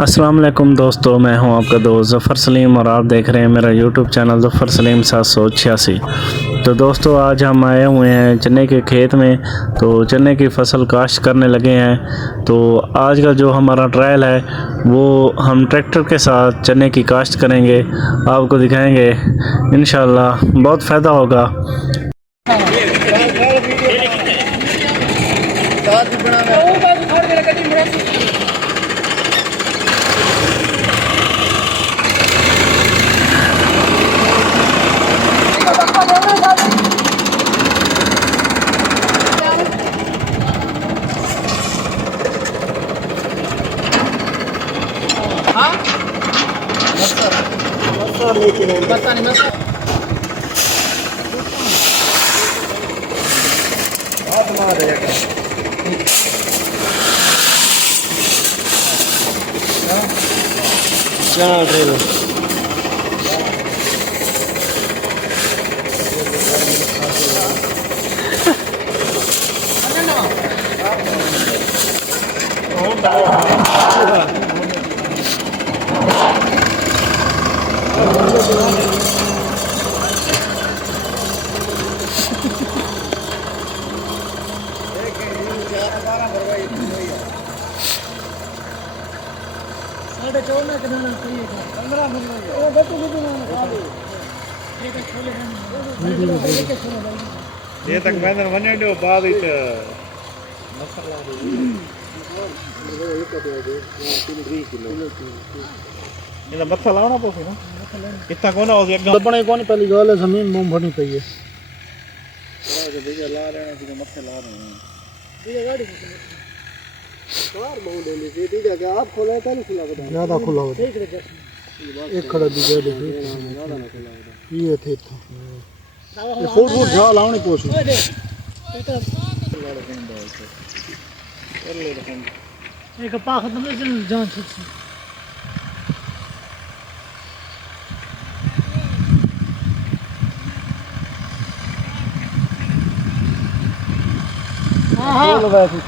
अस्सलाम वालेकुम दोस्तों, मैं हूं आपका दोस्त ज़फ़र सलीम और आप देख रहे हैं मेरा यूट्यूब चैनल ज़फ़र सलीम 786। तो दोस्तों आज हम आए हुए हैं चने के खेत में। तो चने की फसल काश्त करने लगे हैं। तो आज का जो हमारा ट्रायल है वो हम ट्रैक्टर के साथ चने की काश्त करेंगे, आपको दिखाएंगे। इंशाल्लाह बहुत फ़ायदा होगा। ये तक मैंने वने दो बाद इच ਇਹਦਾ ਮੱਥਾ ਲਾਉਣਾ ਪਊਗਾ ਨਾ, ਇੱਥਾ ਕੋਨਾ ਹੋ ਗਿਆ ਲੱਭਣੇ ਕੋਨੀ। ਪਹਿਲੀ ਗੱਲ ਜ਼ਮੀਨ ਮੂੰਹ ਭਰਨੀ ਪਈ ਹੈ। ਉਹ ਜੇ ਲਾ ਲੈਣਾ ਸੀ ਮੱਥੇ ਲਾ ਦੇਣਾ ਇਹ ਗਾੜੀ ਕਾਰ ਮੂੰਹ ਦੇ ਲਈ ਦੀ ਜਗ੍ਹਾ ਆਪ ਖੋਲਾ ਤਾਂ ਨਹੀਂ ਖੁੱਲਾ ਬਤਾ ਜ਼ਿਆਦਾ ਖੁੱਲਾ ਹੋ ਇੱਕ ਖੜਾ ਦੀ ਜਗ੍ਹਾ ਦੇ ਇਹ ਇੱਥੇ ਇਹ ਫੋਟ ਫੋਟ ਜਾ ਲਾਉਣੀ ਪਊਗੀ। एक पाख तुमने जान सकती हां वैसे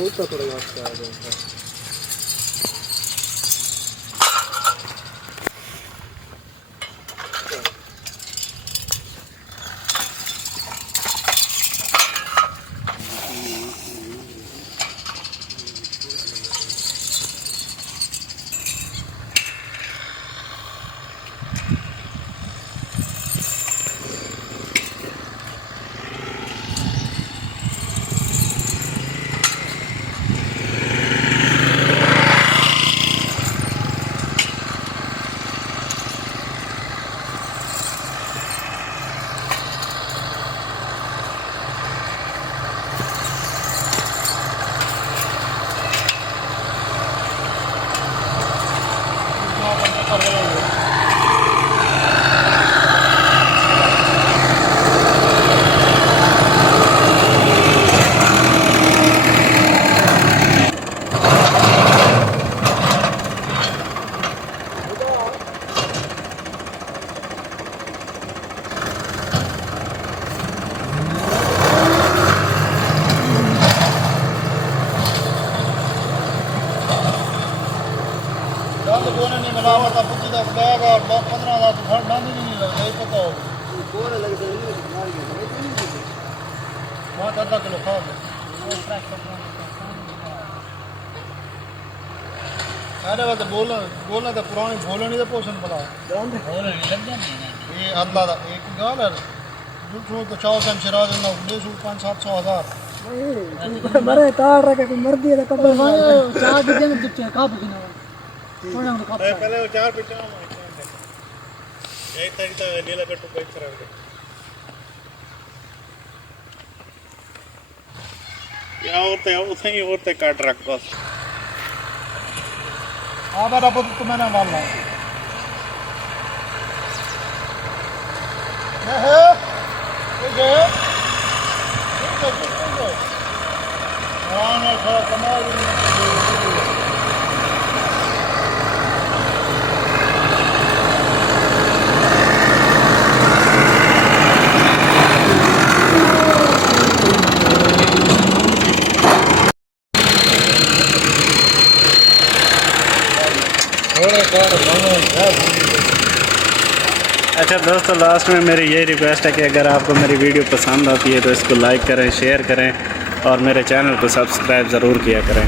उसका पड़ेगा आपका पता पुती दा बैग और 15,000 तो घर डांदी नहीं लगदा ये पता हो कोरे लगदे नहीं मार के बहुत आधा किलो खा दे अरे वो तो बोलना तो पुरानी बोलनी तो पोषण बड़ा बोलनी लग जानी ये अल्लाह दा एक गाल है दूसरो तो 400 शराज ना 500-700 हजार बड़े कार रखे कोई मर्दी है तो कबर चार दिन दुच्चे का बिना थोड़ा तो पहले वो चार पिटा यही तरीका नीला कट्टू पे खराब या औरतें काट रख बस हाँ मेरा पुत्र तो मैंने डालना है अच्छा दोस्तों, लास्ट में मेरी यही रिक्वेस्ट है कि अगर आपको मेरी वीडियो पसंद आती है तो इसको लाइक करें, शेयर करें और मेरे चैनल को सब्सक्राइब ज़रूर किया करें।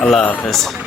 अल्लाह हाफ़िज़।